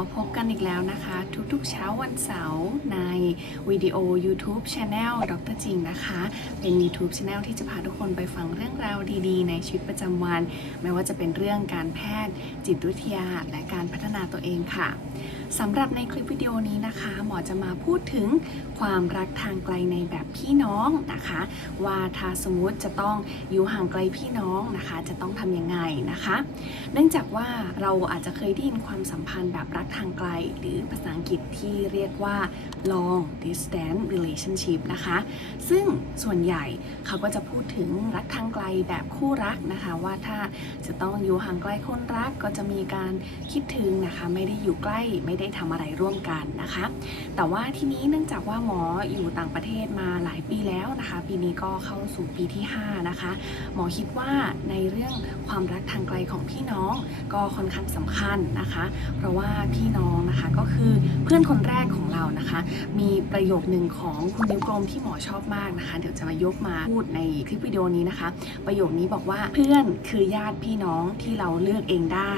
มาพบกันอีกแล้วนะคะ ทุกๆเช้าวันเสาร์ในวิดีโอ YouTube Channel ดรจิงนะคะ เป็น YouTube Channel ที่จะพาทุกคนไปฟังเรื่องราวดีๆ ในชีวิตประจำวัน ไม่ว่าจะเป็นเรื่องการแพทย์ จิตวิทยา และการพัฒนาตัวเองค่ะสำหรับในคลิปวิดีโอนี้นะคะ หมอจะมาพูดถึงความรักทางไกลในแบบพี่น้องนะคะ ว่าถ้าสมมติจะต้องอยู่ห่างไกลพี่น้องนะคะ จะต้องทำยังไงนะคะ เนื่องจากว่าเราอาจจะเคยได้ยินความสัมพันธ์แบบรักทางไกล หรือภาษาอังกฤษที่เรียกว่า long distance relationship นะคะ ซึ่งส่วนใหญ่เขาก็จะพูดถึงรักทางไกลแบบคู่รักนะคะ ว่าถ้าจะต้องอยู่ห่างไกลคนรักก็จะมีการคิดถึงนะคะ ไม่ได้อยู่ใกล้ไม่ได้ทำอะไรร่วมกันนะคะ แต่ว่าทีนี้เนื่องจากว่าหมออยู่ต่างประเทศมาหลายปีแล้วนะคะ ปีนี้ก็เข้าสู่ปีที่ 5 นะคะ หมอคิดว่าในเรื่องความรักทางไกลของพี่น้องก็ค่อนข้างสำคัญนะคะ เพราะว่าพี่ี่น้องนะคะ ก็คือเพื่อนคนแรกของเรานะคะ มีประโยคหนึ่งของคุณนิ้วกลมที่หมอชอบมากนะคะ เดี๋ยวจะมายกมาพูดในคลิปวิดีโอนี้นะคะ ประโยคนี้บอกว่าเพื่อนคือญาติพี่น้องที่เราเลือกเองได้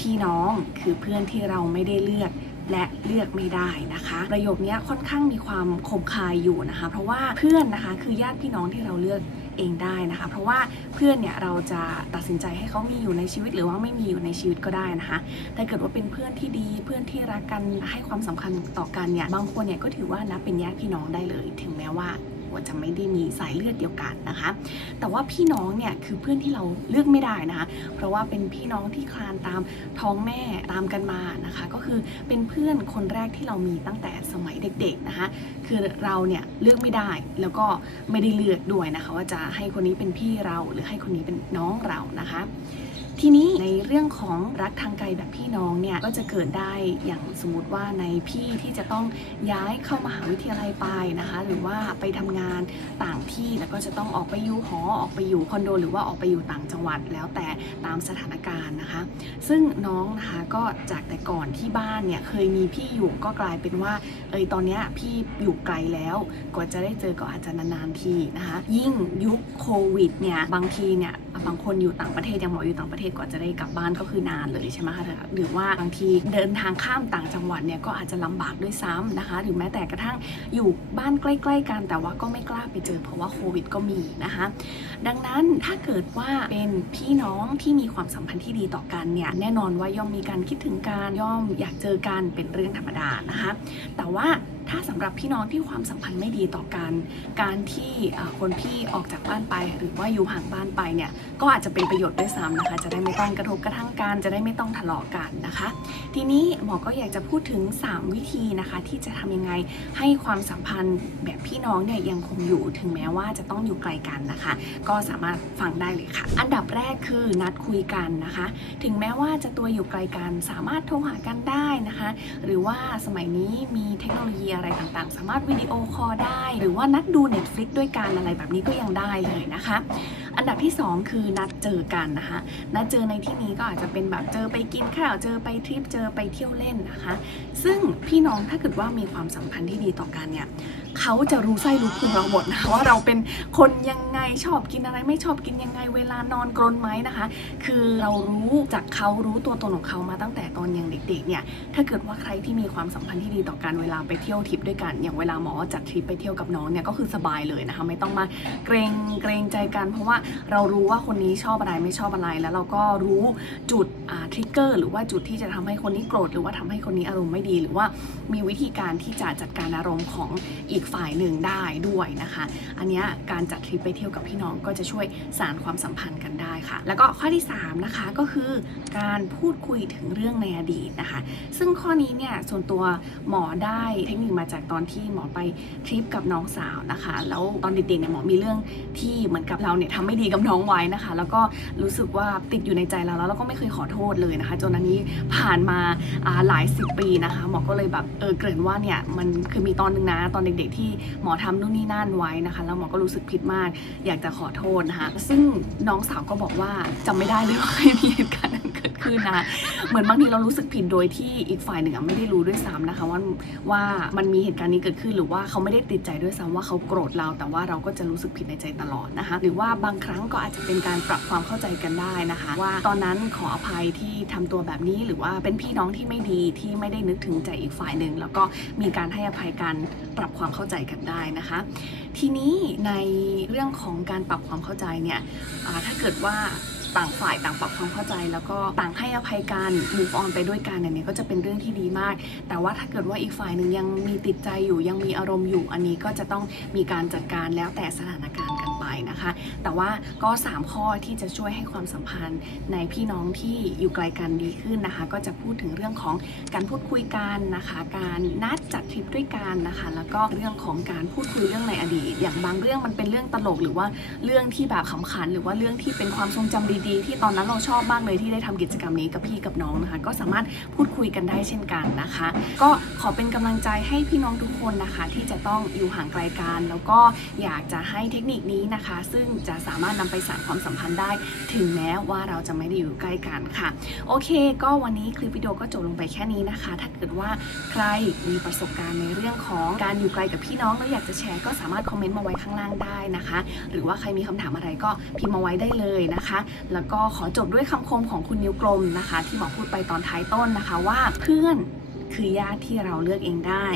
พี่น้องคือเพื่อนที่เราไม่ได้เลือกและเลือกไม่ได้นะคะ ประโยคนี้ค่อนข้างมีความคมคายอยู่นะคะ เพราะว่าเพื่อนนะคะคือญาติพี่น้องที่เราเลือก เองได้นะคะ เพราะว่าเพื่อนเนี่ยเราจะตัดสินใจให้เขามีอยู่ในชีวิตหรือว่าไม่มีอยู่ในชีวิตก็ได้นะคะแต่เกิดว่าเป็นเพื่อนที่ดีเพื่อนที่รักกันให้ความสำคัญต่อกันเนี่ยบางคนเนี่ยก็ถือว่านับเป็นญาติพี่น้องได้เลย ถึงแม้ว่า ว่าจะไม่ได้มีสายเลือดเดียวกันนะคะ แต่ว่าพี่น้องเนี่ยคือเพื่อนที่เราเลือกไม่ได้นะคะ เพราะว่าเป็นพี่น้องที่คลานตามท้องแม่ตามกันมานะคะ ก็คือเป็นเพื่อนคนแรกที่เรามีตั้งแต่สมัยเด็กๆนะคะ คือเราเนี่ยเลือกไม่ได้แล้วก็ไม่ได้เลือกด้วยนะคะ ว่าจะให้คนนี้เป็นพี่เราหรือให้คนนี้เป็นน้องเรานะคะ ทีนี้ในเรื่องของรักทางไกลแบบพี่น้องเนี่ยก็จะเกิดได้อย่างสมมติว่าในพี่ที่จะต้องย้ายเข้ามหาวิทยาลัยไปนะคะ หรือว่าไปทำงานต่างที่แล้วก็จะต้องออกไปอยู่หอออกไปอยู่คอนโด หรือว่าออกไปอยู่ต่างจังหวัดแล้วแต่ตามสถานการณ์นะคะ ซึ่งน้องนะคะก็จากแต่ก่อนที่บ้านเนี่ยเคยมีพี่อยู่ก็กลายเป็นว่าเอยตอนนี้พี่อยู่ไกลแล้วกว่าจะได้เจอก็อาจจะนานๆทีนะคะ ยิ่งยุคโควิดเนี่ยบางทีเนี่ย บางคนอยู่ต่างประเทศอย่างหมออยู่ต่างประเทศกว่าจะได้กลับบ้านก็คือนานเลยใช่ไหมคะหรือว่าบางทีเดินทางข้ามต่างจังหวัดเนี่ยก็อาจจะลำบากด้วยซ้ำนะคะหรือแม้แต่กระทั่งอยู่บ้านใกล้ ๆ กัน แต่ว่าก็ไม่กล้าไปเจอเพราะว่าโควิดก็มีนะคะ ดังนั้นถ้าเกิดว่าเป็นพี่น้องที่มีความสัมพันธ์ที่ดีต่อกันเนี่ยแน่นอนว่าย่อมมีการคิดถึงกันย่อมอยากเจอกันเป็นเรื่องธรรมดานะคะ แต่ว่า ถ้าสำหรับพี่น้องที่ความสัมพันธ์ไม่ดีต่อกัน การที่คนพี่ออกจากบ้านไป หรือว่าอยู่ห่างบ้านไปเนี่ยก็อาจจะเป็นประโยชน์ด้วยซ้ำนะคะ จะได้ไม่ต้องกระทบกระทั่งกันจะได้ไม่ต้องทะเลาะกันนะคะ ทีนี้หมอก็อยากจะพูดถึง 3 วิธีนะคะ ที่จะทำยังไงให้ความสัมพันธ์แบบพี่น้องเนี่ยยังคงอยู่ถึงแม้ว่าจะต้องอยู่ไกลกันนะคะ ก็สามารถฟังได้เลยค่ะ อันดับแรกคือนัดคุยกันนะคะ ถึงแม้ว่าจะตัวอยู่ไกลกันสามารถโทรหากันได้นะคะ หรือว่าสมัยนี้มีเทคโนโลยีอะไรต่างๆ สามารถวิดีโอคอลได้ หรือว่านัดดู Netflix ด้วยกันอะไรแบบนี้ก็ยังได้เลยนะคะ ดับที่ 2 คือนัดเจอกันนะคะนัดเจอในที่นี้ก็อาจจะเป็นแบบเจอไปกินข้าวเจอไปทริปเจอไปเที่ยวเล่นนะคะ ซึ่งพี่น้องถ้าเกิดว่ามีความสัมพันธ์ที่ดีต่อกันเนี่ยเขาจะรู้ไส้รู้พุงเราหมดนะว่าเราเป็นคนยังไงชอบกินอะไรไม่ชอบกินยังไงเวลานอนกรนไหมนะคะ คือเรารู้จากเขารู้ตัวตนของเขามาตั้งแต่ตอนยังเด็กๆเนี่ยถ้าเกิดว่าใครที่มีความสัมพันธ์ที่ดีต่อกันเวลาไปเที่ยวทริปด้วยกัน อย่างเวลาหมอจัดทริปไปเที่ยวกับน้องเนี่ยก็คือสบายเลยนะคะไม่ต้องมาเกรงเกรงใจกันเพราะว่าเรารู้ว่าคนนี้ชอบอะไรไม่ชอบอะไร แล้วเราก็รู้จุดทริกเกอร์หรือว่าจุดที่จะทำให้คนนี้โกรธหรือว่าทำให้คนนี้อารมณ์ไม่ดี หรือว่ามีวิธีการที่จะจัดการอารมณ์ของอีกฝ่ายหนึ่งได้ด้วยนะคะ อันนี้การจัดทริปไปเที่ยวกับพี่น้องก็จะช่วยสานความสัมพันธ์กันได้ค่ะ แล้วก็ข้อที่สามนะคะก็คือการพูดคุยถึงเรื่องในอดีตนะคะ ซึ่งข้อนี้เนี่ยส่วนตัวหมอได้เทคนิคมาจากตอนที่หมอไปทริปกับน้องสาวนะคะ แล้วตอนเด็กๆเนี่ยหมอมีเรื่องที่เหมือนกับเราเนี่ยทำไม่ดีดีกับน้องไว้นะคะ แล้วก็รู้สึกว่าติดอยู่ในใจเราแล้วแล้วก็ไม่เคยขอโทษเลยนะคะ จนอันนี้ผ่านมาหลายสิบปีนะคะ หมอก็เลยแบบเออเกริ่นว่าเนี่ยมันคือมีตอนนึงนะ ตอนเด็ก ๆ ที่หมอทำนู่นนี่นั่นไว้นะคะ แล้วหมอก็รู้สึกผิดมาก อยากจะขอโทษนะคะ ซึ่งน้องสาวก็บอกว่าจำไม่ได้เลยว่าเคยมีเหตุการณ์นั้นเกิด ขึ้นนะคะเหมือนบางทีเรารู้สึกผิดโดยที่อีกฝ่ายหนึ่งไม่ได้รู้ด้วยซ้ำนะคะว่าว่ามันมีเหตุการณ์นี้เกิดขึ้นหรือว่าเขาไม่ได้ติดใจด้วยซ้ำว่าเขาโกรธเรา แต่ว่าเราก็จะรู้สึกผิดในใจตลอดนะคะหรือว่าบางครั้งก็อาจจะเป็นการปรับความเข้าใจกันได้นะคะ ว่าตอนนั้นขออภัยที่ทำตัวแบบนี้หรือว่าเป็นพี่น้องที่ไม่ดีที่ไม่ได้นึกถึงใจอีกฝ่ายหนึ่งแล้วก็มีการให้อภัยกันปรับความเข้าใจกันได้นะคะ ทีนี้ในเรื่องของการปรับความเข้าใจเนี่ยถ้าเกิดว่า ต่างฝ่ายต่างปรับความเข้าใจ แล้วก็ต่างให้อภัยกัน move on ไปด้วยกันเนี่ยก็จะเป็นเรื่องที่ดีมาก แต่ว่าถ้าเกิดว่าอีกฝ่ายหนึ่งยังมีติดใจอยู่ยังมีอารมณ์อยู่ อันนี้ก็จะต้องมีการจัดการแล้วแต่สถานการณ์กัน นะคะ แต่ว่าก็ 3 ข้อที่จะช่วยให้ความสัมพันธ์ในพี่น้องที่อยู่ไกลกันดีขึ้นนะคะ ก็จะพูดถึงเรื่องของการพูดคุยกันนะคะ การนัดจัดทริปด้วยกันนะคะ แล้วก็เรื่องของการพูดคุยเรื่องในอดีต อย่างบางเรื่องมันเป็นเรื่องตลกหรือว่าเรื่องที่แบบขำขัน หรือว่าเรื่องที่เป็นความทรงจำดีๆ ที่ตอนนั้นเราชอบมากเลยที่ได้ทำกิจกรรมนี้กับพี่กับน้องนะคะ ก็สามารถพูดคุยกันได้เช่นกันนะคะ ก็ขอเป็นกำลังใจให้พี่น้องทุกคนนะคะ ที่จะต้องอยู่ห่างไกลกันแล้วก็อยากจะให้เทคนิคนี้นะคะ ซึ่งจะสามารถนำไปสานความสัมพันธ์ได้ ถึงแม้ว่าเราจะไม่ได้อยู่ใกล้กันค่ะ โอเค ก็วันนี้คลิปวิดีโอก็จบลงไปแค่นี้นะคะ ถ้าเกิดว่าใครมีประสบการณ์ในเรื่องของการอยู่ไกลกับพี่น้องแล้วอยากจะแชร์ก็สามารถคอมเมนต์มาไว้ข้างล่างได้นะคะ หรือว่าใครมีคำถามอะไรก็พิมพ์มาไว้ได้เลยนะคะ แล้วก็ขอจบด้วยคำคมของคุณนิ้วกลมนะคะ ที่หมอพูดไปตอนท้ายต้นนะคะว่าเพื่อนคือญาติที่เราเลือกเองได้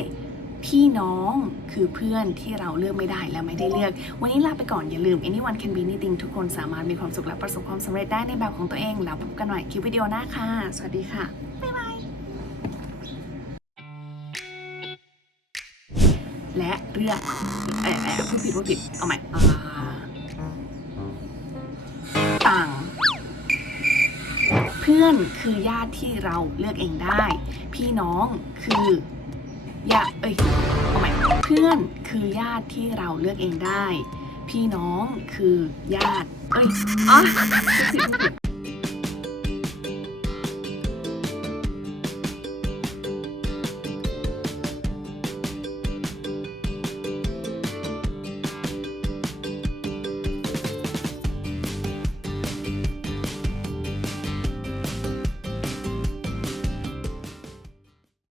พี่น้องคือเพื่อนที่เราเลือกไม่ได้และไม่ได้เลือก วันนี้ลาไปก่อนอย่าลืม anyone can be anything ทุกคนสามารถมีความสุขและประสบความสำเร็จได้ในแบบของตัวเอง แล้วพบกันใหม่คลิปวิดีโอหน้าค่ะ สวัสดีค่ะ บ๊ายบาย และเรื่องเอ่อเอ่อพูดผิดพูดผิด เอาใหม่อ่าต่าง เพื่อนคือญาติที่เราเลือกเองได้ พี่น้องคือ ญาติเอ้ยเอาใหม่เพื่อนคือญาติที่เราเลือกเองได้ พี่น้องคือญาติ เอ้ยอ๋อ